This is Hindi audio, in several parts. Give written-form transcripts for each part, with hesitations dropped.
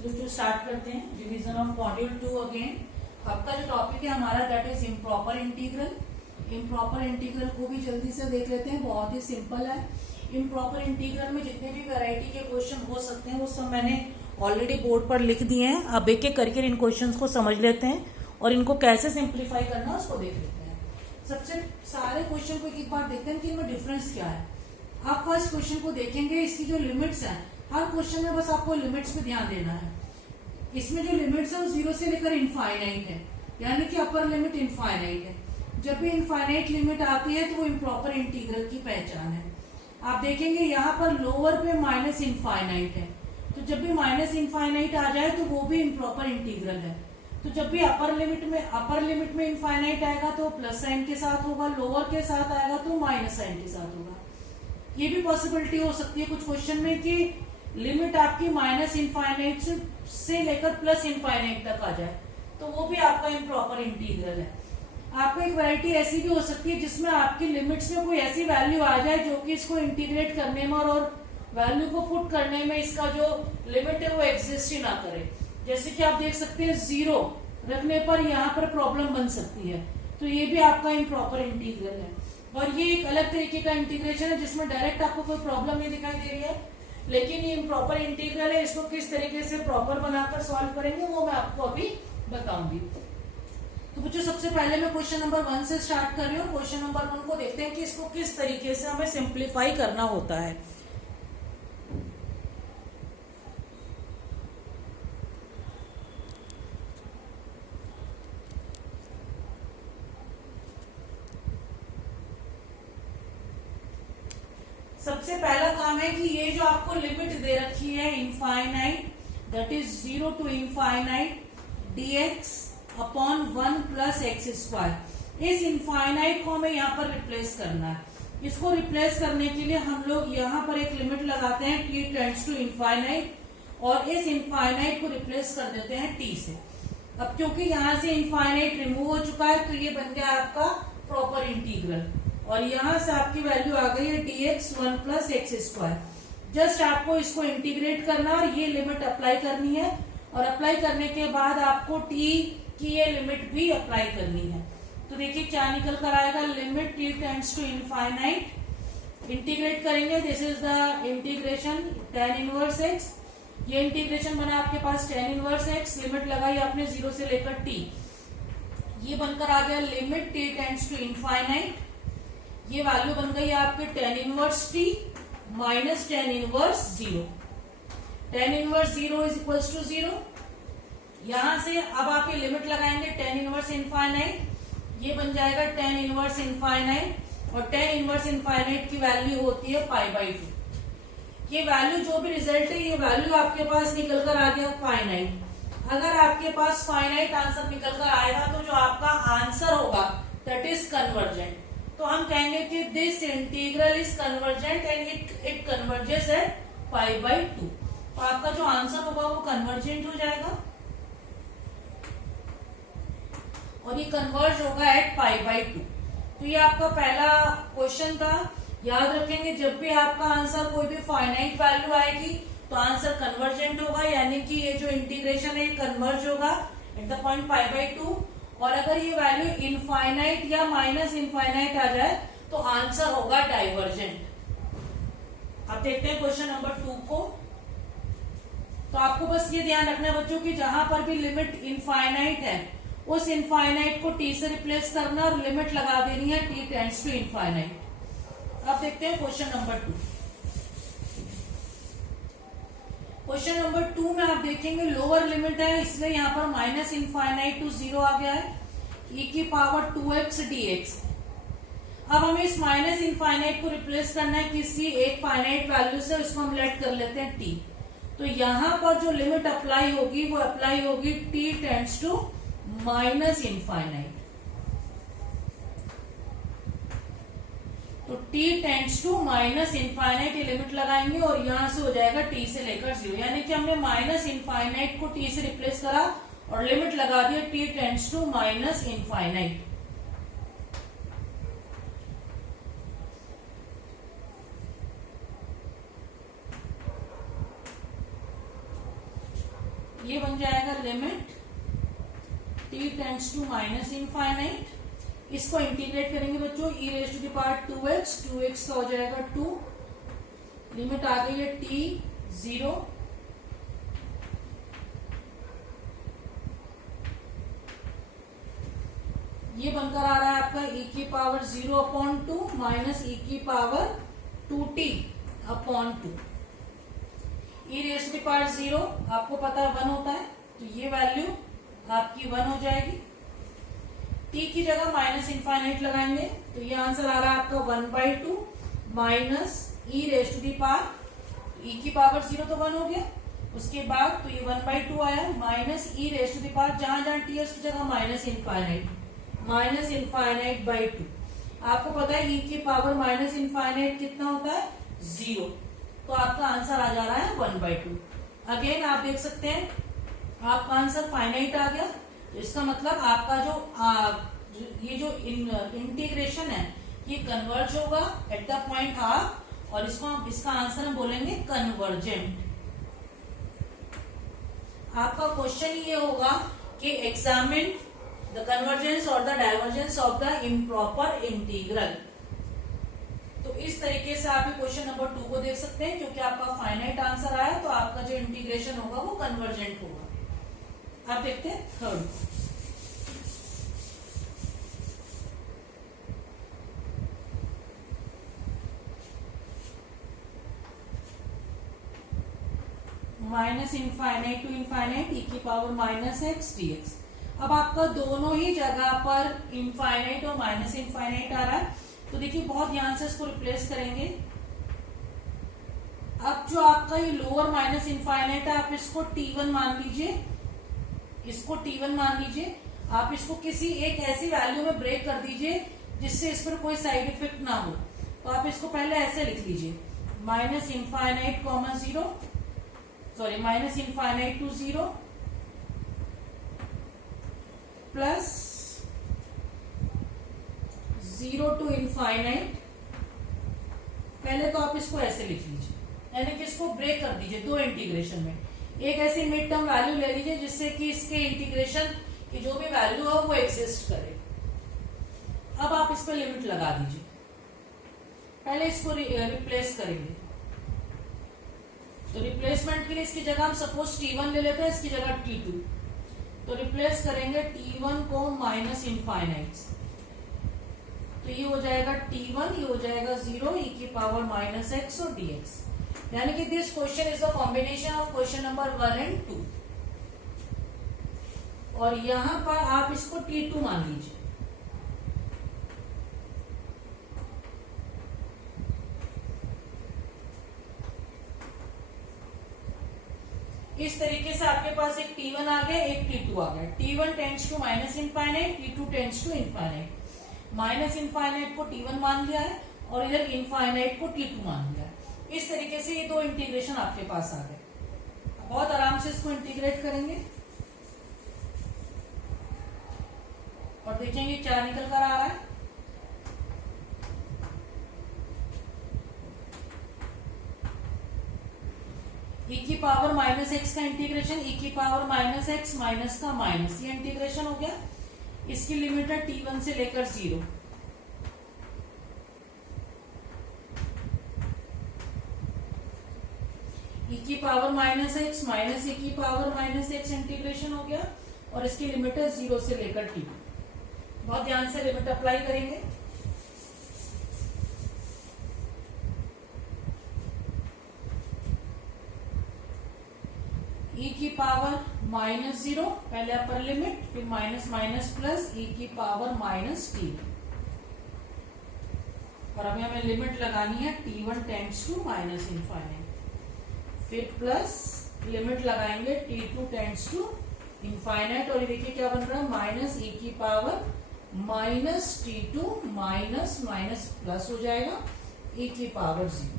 चलो जो स्टार्ट करते हैं रिवीजन ऑफ मॉड्यूल 2 अगेन। आपका जो टॉपिक है हमारा that is improper integral. Improper integral को भी जल्दी से देख लेते हैं, बहुत ही सिंपल है। इम्प्रॉपर इंटीग्रल में जितने भी वैरायटी के क्वेश्चन हो सकते हैं वो सब मैंने ऑलरेडी बोर्ड पर लिख दिए हैं। अब एक एक करके इन क्वेश्चंस को समझ लेते हैं और इनको कैसे सिंप्लीफाई करना उसको देख लेते हैं। सबसे सारे क्वेश्चन को एक बार देखते हैं कि इनमें डिफरेंस क्या है। आप फर्स्ट क्वेश्चन को देखेंगे, इसकी जो लिमिट्स हैं, हर क्वेश्चन में बस आपको लिमिट्स पे ध्यान देना है। इसमें जो लिमिट्स है वो 0 से लेकर इनफाइनाइट है, यानी कि अपर लिमिट इनफाइनाइट है। जब भी इनफाइनाइट लिमिट आती है तो वो इम्प्रॉपर इंटीग्रल की पहचान है। आप देखेंगे यहाँ पर लोअर पे माइनस इनफाइनाइट है, तो जब भी माइनस इनफाइनाइट आ जाए तो वो भी इम्प्रॉपर इंटीग्रल है। तो जब भी अपर लिमिट में इनफाइनाइट आएगा तो प्लस साइन के साथ होगा, लोअर के साथ आएगा तो माइनस साइन के साथ होगा। ये भी पॉसिबिलिटी हो सकती है कुछ क्वेश्चन में कि लिमिट आपकी माइनस इनफाइनाइट से लेकर प्लस इनफाइनाइट तक आ जाए, तो वो भी आपका इम्प्रॉपर इंटीग्रल है। आपको एक वैरायटी ऐसी भी हो सकती है जिसमें आपकी लिमिट्स में कोई ऐसी वैल्यू आ जाए जो कि इसको इंटीग्रेट करने में और वैल्यू को पुट करने में इसका जो लिमिट है वो एग्जिस्ट ही ना करे। जैसे कि आप देख सकते हैं 0 रखने पर यहाँ पर प्रॉब्लम बन सकती है, तो ये भी आपका इम्प्रॉपर इंटीग्रल है। और ये एक अलग तरीके का इंटीग्रेशन है जिसमें डायरेक्ट आपको कोई प्रॉब्लम नहीं दिखाई दे रही है, लेकिन ये इम्प्रॉपर इंटीग्रल है। इसको किस तरीके से प्रॉपर बनाकर सॉल्व करेंगे वो मैं आपको अभी बताऊंगी। तो बच्चों सबसे पहले मैं क्वेश्चन नंबर 1 से स्टार्ट कर रही हूँ। क्वेश्चन नंबर 1 को देखते हैं कि इसको किस तरीके से हमें सिंप्लीफाई करना होता है। सबसे पहला काम है कि ये जो आपको लिमिट दे रखी है infinite, that is 0 to infinite dx upon 1 plus x square, इस इनफाइनाइट को हमें यहाँ पर रिप्लेस करना है। इसको रिप्लेस करने के लिए हम लोग यहाँ पर एक लिमिट लगाते हैं t टेंड्स टू इनफाइनाइट, और इस इनफाइनाइट को रिप्लेस कर देते हैं t से। अब क्योंकि यहाँ से इनफाइनाइट रिमूव हो चुका है तो ये बन गया आपका प्रॉपर इंटीग्रल, और यहां से आपकी वैल्यू आ गई है dx 1 plus x square. Just आपको इसको इंटीग्रेट करना और ये लिमिट अप्लाई करनी है, और अप्लाई करने के बाद आपको t की ये लिमिट भी अप्लाई करनी है। तो देखिए क्या निकल कर आएगा, limit t tends to infinite, integrate करेंगे, this is the integration tan inverse x। ये इंटीग्रेशन बना आपके पास tan इनवर्स x, लिमिट लगाई आपने 0 से लेकर t, ये बनकर आ गया limit t tends to infinite. ये वैल्यू बन गई आपके tan inverse t minus tan inverse 0। tan inverse 0 is equals to 0। यहां से अब आप ये लिमिट लगाएंगे tan इनवर्स इनफाइनाइट, ये बन जाएगा tan इनवर्स इनफाइनाइट, और tan इनवर्स इनफाइनाइट की वैल्यू होती है π/2। ये वैल्यू जो भी रिजल्ट है ये वैल्यू आपके पास निकल कर आ गया फाइनाइट। अगर आपके पास फाइनाइट आंसर निकल कर आएगा तो जो आपका आंसर होगा दैट इज कन्वर्जेंट। तो हम कहेंगे कि this integral is convergent and it converges at π/2। तो आपका जो आंसर होगा वो कन्वर्जेंट हो जाएगा और ये कन्वर्ज होगा एट π/2। तो ये आपका पहला क्वेश्चन था। याद रखेंगे जब भी आपका आंसर कोई भी फाइनाइट वैल्यू आएगी तो आंसर कन्वर्जेंट होगा, यानी कि ये जो इंटीग्रेशन है कन्वर्ज होगा एट द पॉइंट π/2। और अगर ये वैल्यू इनफाइनाइट या माइनस इनफाइनाइट आ जाए तो आंसर होगा डाइवर्जेंट। अब देखते हैं क्वेश्चन नंबर 2 को। तो आपको बस ये ध्यान रखना है बच्चों कि जहां पर भी लिमिट इनफाइनाइट है उस इनफाइनाइट को t से रिप्लेस करना और लिमिट लगा देनी है t टेंड्स टू इनफाइनाइट। अब देखते हैं क्वेश्चन नंबर 2। क्वेश्चन नंबर 2 में आप देखेंगे लोअर लिमिट है, इसलिए यहाँ पर माइनस इनफाइनाइट टू 0 आ गया है, e की पावर 2x dx। अब हमें इस माइनस इनफाइनाइट को रिप्लेस करना है किसी एक फाइनाइट वैल्यू से, उसको हम लेट कर लेते हैं t। तो यहाँ पर जो लिमिट अप्लाई होगी वो अप्लाई होगी t tends to minus infinite. तो t tends to minus infinite ये लिमिट लगाएंगे और यहां से हो जाएगा t से लेकर 0, यानी कि हमने माइनस इनफाइनाइट को t से रिप्लेस करा और लिमिट लगा दिया t tends to minus infinite. ये बन जाएगा limit t tends to minus infinite. इसको इंटीग्रेट करेंगे बच्चों, e raise to the power 2x, 2x का हो जाएगा 2, लिमिट आ गई है t 0, ये बनकर आ रहा है आपका e की पावर 0/2 माइनस e की power 2t/2। e raise to the power 0 आपको पता है 1 होता है, तो ये वैल्यू आपकी 1 हो जाएगी। t की जगह माइनस इनफाइनाइट लगाएंगे तो ये आंसर आ रहा है आपका 1/2 minus e raise to the power, e की पावर 0 तो 1 हो गया, उसके बाद तो ये 1/2 आया minus e raise to the power, जहां जहां t है उसकी जगह माइनस इनफाइनाइट बाई 2। आपको पता है e की पावर माइनस इनफाइनाइट कितना होता है 0, तो आपका आंसर आ जा रहा है 1/2। अगेन आप देख सकते हैं आपका आंसर फाइनाइट आ गया, तो इसका मतलब आपका ये जो इंटीग्रेशन है ये कन्वर्ज होगा एट द पॉइंट हाफ, और इसका आंसर हम बोलेंगे कन्वर्जेंट। आपका क्वेश्चन ये होगा कि एग्जामिन द कन्वर्जेंस और the divergence of the improper integral. तो इस तरीके से आप क्वेश्चन नंबर 2 को देख सकते हैं, क्योंकि आपका फाइनाइट आंसर आया तो आपका जो इंटीग्रेशन होगा वो कन्वर्जेंट होगा। आप देखते हैं third, minus infinite to infinite e की पावर माइनस एक्स dx। अब आपका दोनों ही जगह पर इनफाइनाइट और माइनस इनफाइनाइट आ रहा है, तो देखिए बहुत ध्यान से इसको रिप्लेस करेंगे। अब जो आपका ये लोअर माइनस इनफाइनाइट है आप इसको t1 मान लीजिए, इसको t1 मान लीजिए। आप इसको किसी एक ऐसी वैल्यू में ब्रेक कर दीजिए जिससे इस पर कोई साइड इफेक्ट ना हो, तो आप इसको पहले ऐसे लिख लीजिए, minus infinite comma 0, sorry minus infinite to 0 plus 0 to infinite. पहले तो आप इसको ऐसे लिख लीजिए, यानी कि इसको ब्रेक कर दीजिए दो इंटीग्रेशन में। एक ऐसी मिड टर्म वैल्यू ले लीजिए जिससे कि इसके इंटीग्रेशन की जो भी वैल्यू हो वो एग्जिस्ट करे। अब आप इस पर लिमिट लगा दीजिए, पहले इसको रिप्लेस करेंगे। तो रिप्लेसमेंट के लिए इसकी जगह हम सपोज t1 ले लेते हैं, इसकी जगह t2, तो रिप्लेस करेंगे t1 को माइनस इनफाइनाइट, तो ये हो जाएगा t1, ये हो जाएगा 0 e की पावर माइनस एक्स और dx। यानी कि this question is the combination of question number 1 and 2, और यहां पर आप इसको t2 मान लीजिए। इस तरीके से आपके पास एक t1 आ गया, एक t2 आ गया। t1 tends to minus infinite, t2 tends to infinite. Minus infinite को t1 मान लिया है और इधर इनफाइनाइट को t2 मान लिया है। इस तरीके से ये दो इंटीग्रेशन आपके पास आ गए। बहुत आराम से इसको इंटीग्रेट करेंगे और देखेंगे क्या निकल कर आ रहा है। e की पावर माइनस एक्स का इंटीग्रेशन, e की पावर माइनस एक्स माइनस का माइनस, ये इंटीग्रेशन हो गया। इसकी लिमिट है t1 से लेकर 0। e की power minus x minus e की पावर माइनस एक्स इंटीग्रेशन हो गया, और इसकी लिमिट है 0 से लेकर t। बहुत ध्यान से लिमिट अप्लाई करेंगे। e की पावर माइनस 0, पहले अपर लिमिट, फिर माइनस माइनस प्लस e की पावर माइनस t, और अभी हमें लिमिट लगानी है t1 tends to minus infinite, फिर प्लस लिमिट लगाएंगे t2 टेंड्स टू इनफाइनाइट, और ये देखिए क्या बन रहा है, माइनस e की power minus t2 minus minus plus हो जाएगा e की पावर 0।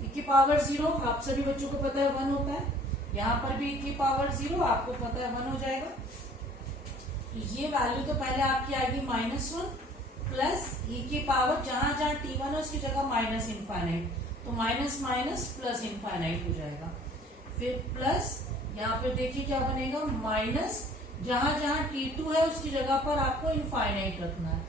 e की पावर 0 आप सभी बच्चों को पता है 1 होता है, यहाँ पर भी e की पावर 0 आपको पता है 1 हो जाएगा। ये वैल्यू तो पहले आपकी आएगी -1 प्लस e की पावर, जहां जहां t1 है उसकी जगह माइनस इनफाइनाइट, तो माइनस माइनस प्लस इनफाइनाइट हो जाएगा, फिर प्लस यहाँ पे देखिए क्या बनेगा, माइनस जहां जहां T2 है उसकी जगह पर आपको इनफाइनाइट रखना है,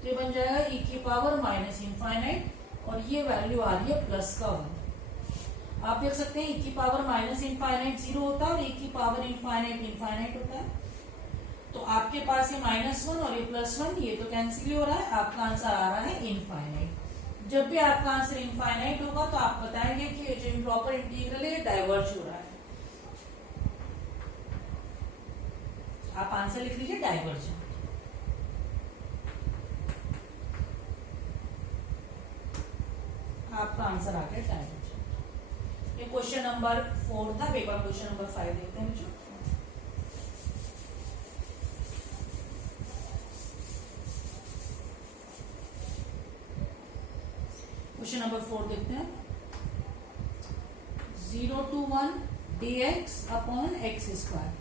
तो ये बन जाएगा e की पावर माइनस इनफाइनाइट, और ये वैल्यू आ रही है प्लस का 1। आप देख सकते हैं e की पावर माइनस इनफाइनाइट 0 होता है और e की पावर इनफाइनाइट इनफाइनाइट होता है। तो आपके पास ये -1 और ये +1, ये तो कैंसिल हो रहा है, आपका आंसर आ रहा है इनफाइनाइट। जब भी आपका आंसर इनफाइनाइट होगा तो आप बताएंगे कि ये जो इम्प्रॉपर इंटीग्रल है डाइवर्ज हो रहा है। आप आंसर लिख लीजिए डाइवर्जेंट। आपका आंसर आ गया डाइवर्जेंट। ये क्वेश्चन नंबर 4 था। एक बार क्वेश्चन नंबर 5 देखते हैं बच्चों। क्वेश्चन नंबर 4 देखते हैं। 0 to 1 dx upon x square.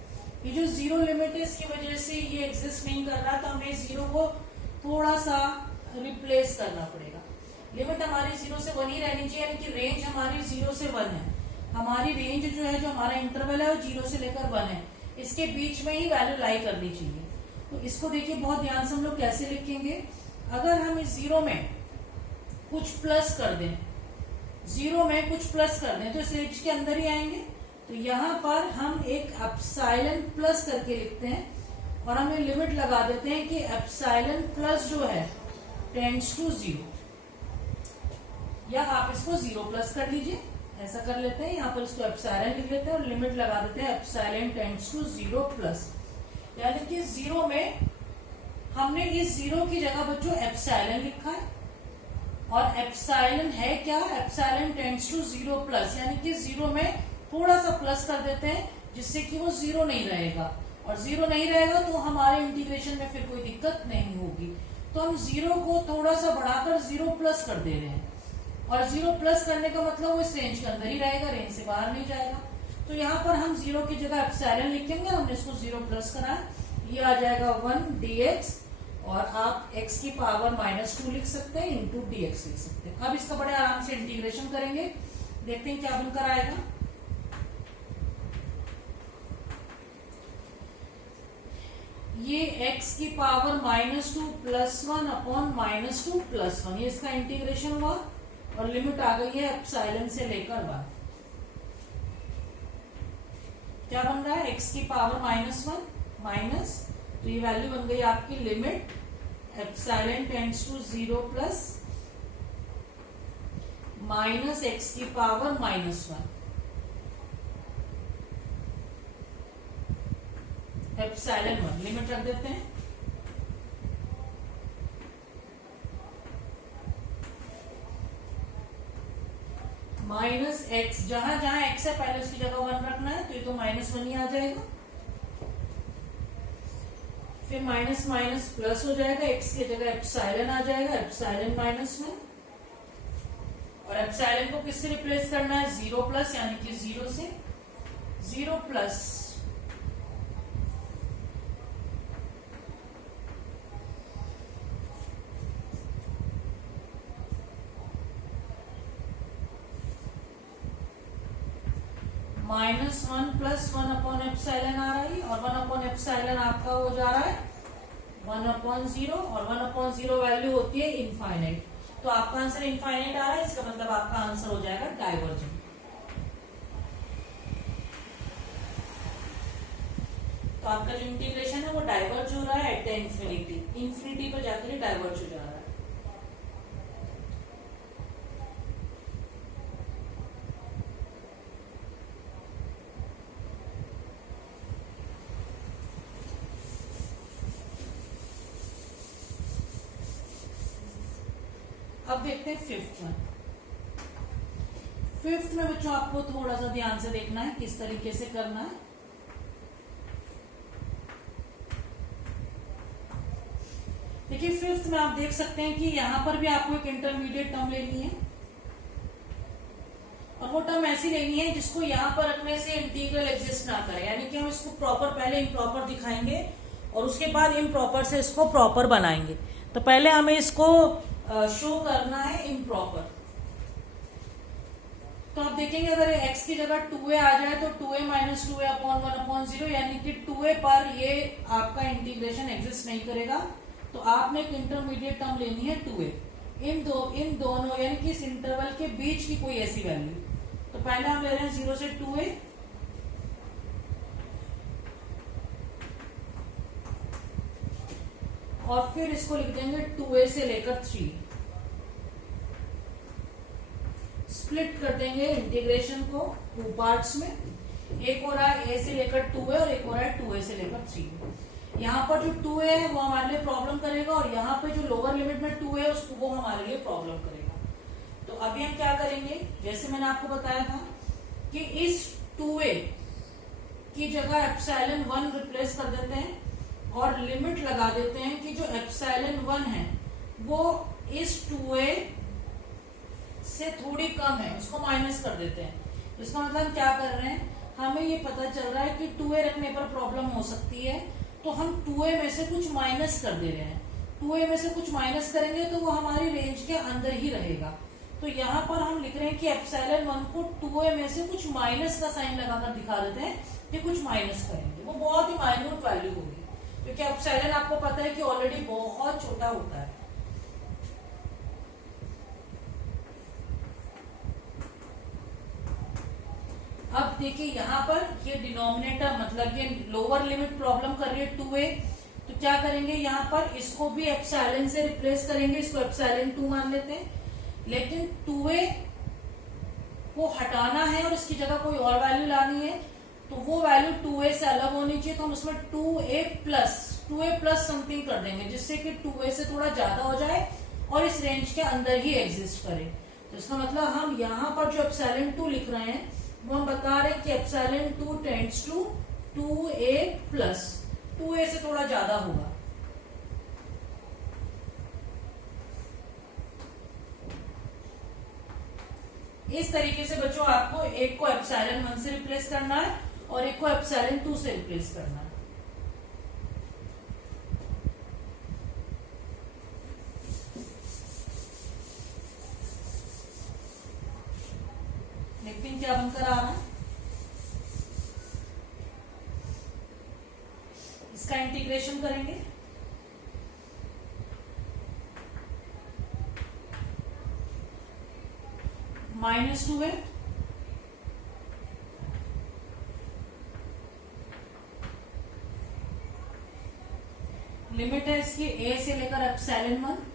ये जो जीरो लिमिट है इसकी वजह से ये एग्जिस्ट नहीं कर रहा, तो हमें जीरो को थोड़ा सा रिप्लेस करना पड़ेगा। लिमिट हमारी 0 से 1 ही रहनी चाहिए, यानी कि रेंज हमारी 0 से 1 है। हमारी रेंज जो है, जो हमारा इंटरवल है वो 0 से लेकर 1 है, इसके बीच में ही वैल्यू लाई करनी चाहिए। तो इसको देखिए बहुत ध्यान से हम लोग कैसे लिखेंगे। अगर हम इस 0 में कुछ प्लस कर दें, 0 में कुछ प्लस कर दें तो इस रेंज के अंदर ही आएंगे। तो यहाँ पर हम एक एप्सिलॉन प्लस करके लिखते हैं और हम ये लिमिट लगा देते हैं कि एप्सिलॉन प्लस जो है टेंड्स टू 0, या आप इसको 0 प्लस कर लीजिए, ऐसा कर लेते हैं। यहाँ पर इसको एप्सिलॉन लिख लेते हैं और लिमिट लगा देते हैं एप्सिलॉन टेंड्स टू 0 प्लस, यानी कि 0 में हमने इस 0 की जगह बच्चों एप्सिलॉन लिखा है, और एप्सिलॉन है क्या, एप्सिलॉन टेंड्स टू 0 प्लस, यानी कि 0 में थोड़ा सा प्लस कर देते हैं जिससे कि वो 0 नहीं रहेगा, और 0 नहीं रहेगा तो हमारे इंटीग्रेशन में फिर कोई दिक्कत नहीं होगी। तो हम 0 को थोड़ा सा बढ़ाकर 0 प्लस कर दे रहे हैं, और 0 प्लस करने का मतलब वो इस रेंज के अंदर ही रहेगा, रेंज से बाहर नहीं जाएगा। तो यहाँ पर हम 0 की जगह एप्सिलॉन लिखेंगे, हमने इसको 0 प्लस करा है, ये आ जाएगा 1 dx, और आप x की पावर -2 लिख सकते हैं इंटू dx लिख सकते हैं। अब इसका बड़े आराम से इंटीग्रेशन करेंगे, देखते हैं क्या बनकर आएगा। ये x की पावर -2 + 1 अपॉन -2 + 1, ये इसका इंटीग्रेशन हुआ, और लिमिट आ गई है एप्सिलॉन से लेकर 1। क्या बन रहा है, x की पावर -1 माइनस, तो ये वैल्यू बन गई आपकी limit epsilon tends to 0 plus minus x की पावर -1 एप्सिलॉन 1, लिमिट रख देते हैं। माइनस x, जहां जहां x है पहले उसकी जगह 1 रखना है, तो ये तो -1 ही आ जाएगा। फिर माइनस माइनस प्लस हो जाएगा, x की जगह एप्सिलॉन आ जाएगा, एप्सिलॉन -1, और एप्सिलॉन को किससे रिप्लेस करना है, 0 प्लस, यानी कि 0 से 0 प्लस -1 + 1 अपॉन एप्सिलॉन आ रहा है, और 1 अपॉन एप्सिलॉन आपका हो जा रहा है 1/0, और 1/0 वैल्यू होती है इनफाइनाइट। तो आपका आंसर इनफाइनाइट आ रहा है, इसका मतलब आपका आंसर हो जाएगा डाइवर्जेंट। तो आपका जो इंटीग्रेशन है वो डाइवर्ज हो रहा है एट द इंफिनिटी, इंफिनिटी पर जाकर डाइवर्ज हो जा रहा है। अब देखते हैं फिफ्थ में। फिफ्थ में बच्चों आपको थोड़ा सा ध्यान से देखना है किस तरीके से करना है। देखिए फिफ्थ में आप देख सकते हैं कि यहां पर भी आपको एक इंटरमीडिएट टर्म लेनी है, और वो टर्म ऐसी लेनी है जिसको यहां पर रखने से इंटीग्रल एग्जिस्ट ना करे, यानी कि हम इसको प्रॉपर पहले इम्प्रॉपर दिखाएंगे और उसके बाद इम्प्रॉपर से इसको प्रॉपर बनाएंगे। तो पहले हमें इसको शो करना है इम्प्रॉपर। तो आप देखेंगे अगर x की जगह 2a आ जाए तो 2a माइनस 2a अपॉन 1/0, यानी कि 2a पर ये आपका इंटीग्रेशन एग्जिस्ट नहीं करेगा। तो आपने एक इंटरमीडिएट टर्म लेनी है 2a, इन दोनों यानी कि इस इंटरवल के बीच की कोई ऐसी वैल्यू। तो पहले हम ले रहे हैं 0 से 2a, और फिर इसको लिख देंगे 2a से लेकर 3। स्प्लिट कर देंगे इंटीग्रेशन को 2 पार्ट्स में, एक हो रहा है a से लेकर 2a और एक हो रहा है 2a से लेकर 3। यहाँ पर जो 2a है वो हमारे लिए प्रॉब्लम करेगा, और यहाँ पे जो लोअर लिमिट में 2a है उसको वो हमारे लिए प्रॉब्लम करेगा। तो अभी हम क्या करेंगे, जैसे मैंने आपको बताया था कि इस 2a की जगह एप्सिलॉन 1 रिप्लेस कर देते हैं और लिमिट लगा देते हैं कि जो एप्सिलॉन 1 है वो इस 2a से थोड़ी कम है, उसको माइनस कर देते हैं। इसका मतलब हम क्या कर रहे हैं, हमें ये पता चल रहा है कि 2a रखने पर प्रॉब्लम हो सकती है, तो हम 2a में से कुछ माइनस कर दे रहे हैं। 2a में से कुछ माइनस करेंगे तो वो हमारी रेंज के अंदर ही रहेगा। तो यहाँ पर हम लिख रहे हैं कि एप्सिलॉन 1 को 2a में से कुछ माइनस का साइन लगाकर दिखा देते हैं कि कुछ माइनस करेंगे। वो बहुत ही माइन्यूट वैल्यू होगी, क्योंकि एप्सिलॉन आपको पता है कि ऑलरेडी बहुत छोटा होता है। अब देखिए यहाँ पर ये डिनोमिनेटर मतलब ये लोअर लिमिट प्रॉब्लम कर रही है 2a, तो क्या करेंगे यहाँ पर इसको भी एप्सिलॉन से रिप्लेस करेंगे, इसको एप्सिलॉन 2 मान लेते हैं। लेकिन 2a को हटाना है और इसकी जगह कोई और वैल्यू लानी है, तो वो वैल्यू 2a से अलग होनी चाहिए। तो हम उसमें 2a प्लस समथिंग कर देंगे, जिससे कि 2a से थोड़ा ज्यादा हो जाए और इस रेंज के अंदर ही एग्जिस्ट करे। तो इसका मतलब हम यहाँ पर जो एप्सिलॉन 2 लिख रहे हैं वो हम बता रहे हैं कि epsilon 2 tends to 2a plus, 2a से थोड़ा ज्यादा होगा। इस तरीके से बच्चों आपको एक को एप्सिलॉन 1 से रिप्लेस करना है और एक को एप्सिलॉन 2 से रिप्लेस करना है। लेकिन क्या बनकर आ रहा है, इसका इंटीग्रेशन करेंगे। -2a लिमिट है इसकी a से लेकर एप्सिलॉन 1,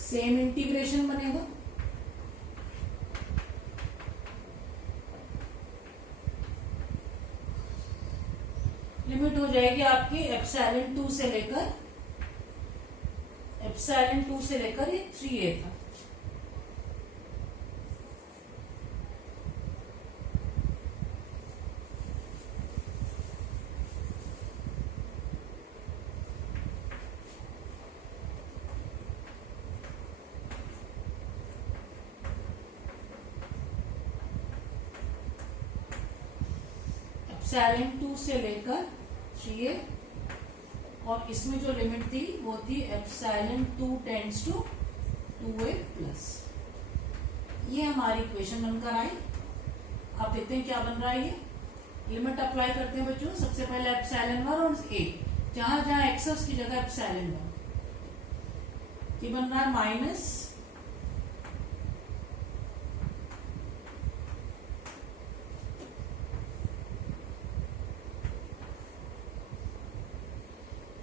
सेम इंटीग्रेशन बनेगा। लिमिट हो जाएगी आपकी एप्सिलॉन 2 से लेकर ये 3a था। एप्सिलॉन 2 से लेकर 3a, और इसमें जो लिमिट थी वो थी epsilon 2 tends to 2a plus. ये हमारी इक्वेशन बनकर आई। आप देखते हैं क्या बन रहा है। ये लिमिट अप्लाई करते हैं बच्चों। सबसे पहले एप्सिलॉन 1 और a, जहां जहां x है उसकी जगह एप्सिलॉन 1। ये बन रहा है minus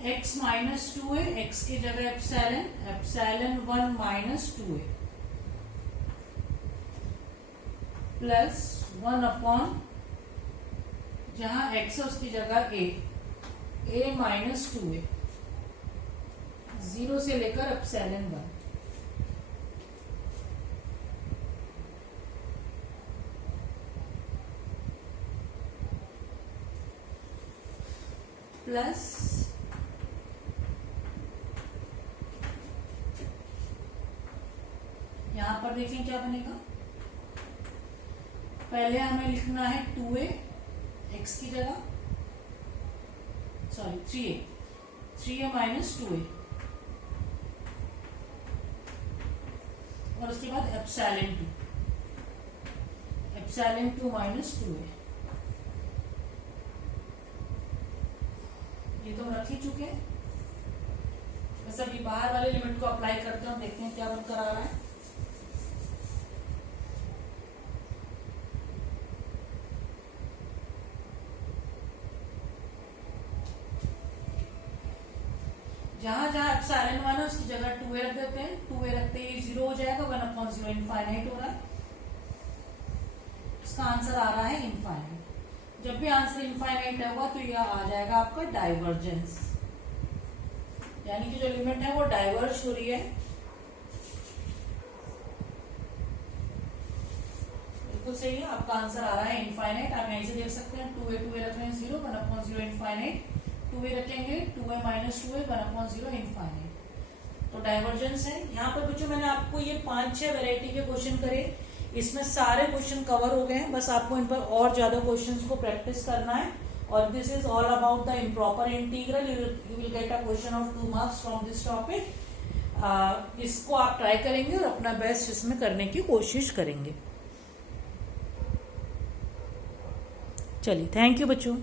x minus 2a, x की जगह epsilon 1 minus 2a plus 1 upon जहां x है उसकी जगह a माइनस 2a, 0 से लेकर एप्सिलॉन 1 प्लस यहां पर देखें क्या बनेगा, पहले हमें लिखना है 2a x की जगह, सॉरी 3a माइनस 2a, और उसके बाद एप्सिलॉन 2 माइनस 2a। ये तो हम रख ही चुके हैं। बस अभी बाहर वाले लिमिट को अप्लाई करते हैं, देखते हैं क्या बनकर आ रहा है। जहां जहां एप्सिलॉन 1 है उसकी जगह 2a रख देते हैं। 2a रखते ही 0 हो जाएगा, 1/0 इनफाइनाइट हो रहा है। इसका आंसर आ रहा है इनफाइनाइट। जब भी आंसर इनफाइनाइट होगा तो यह आ जाएगा आपका डाइवर्जेंस, यानी कि जो लिमिट है वो डाइवर्ज हो रही है। बिल्कुल सही है, आपका आंसर आ रहा है इनफाइनाइट। आप यहीं से देख सकते हैं 2a रख रहे हैं 0, 1/0 इनफाइनाइट। 2a रखेंगे 2a माइनस 2a 1/0 इनफाइनाइट। तो डाइवर्जेंस है। यहाँ पर बच्चों मैंने आपको ये 5-6 वैरायटी के क्वेश्चन करे, इसमें सारे क्वेश्चन कवर हो गए हैं। बस आपको इन पर और ज्यादा क्वेश्चंस को प्रैक्टिस करना है। और this is all about the improper integral. You will get a question of 2 marks from this topic. इसको आप ट्राई करेंगे और अपना बेस्ट इसमें करने की कोशिश करेंगे। चलिए, थैंक यू बच्चों।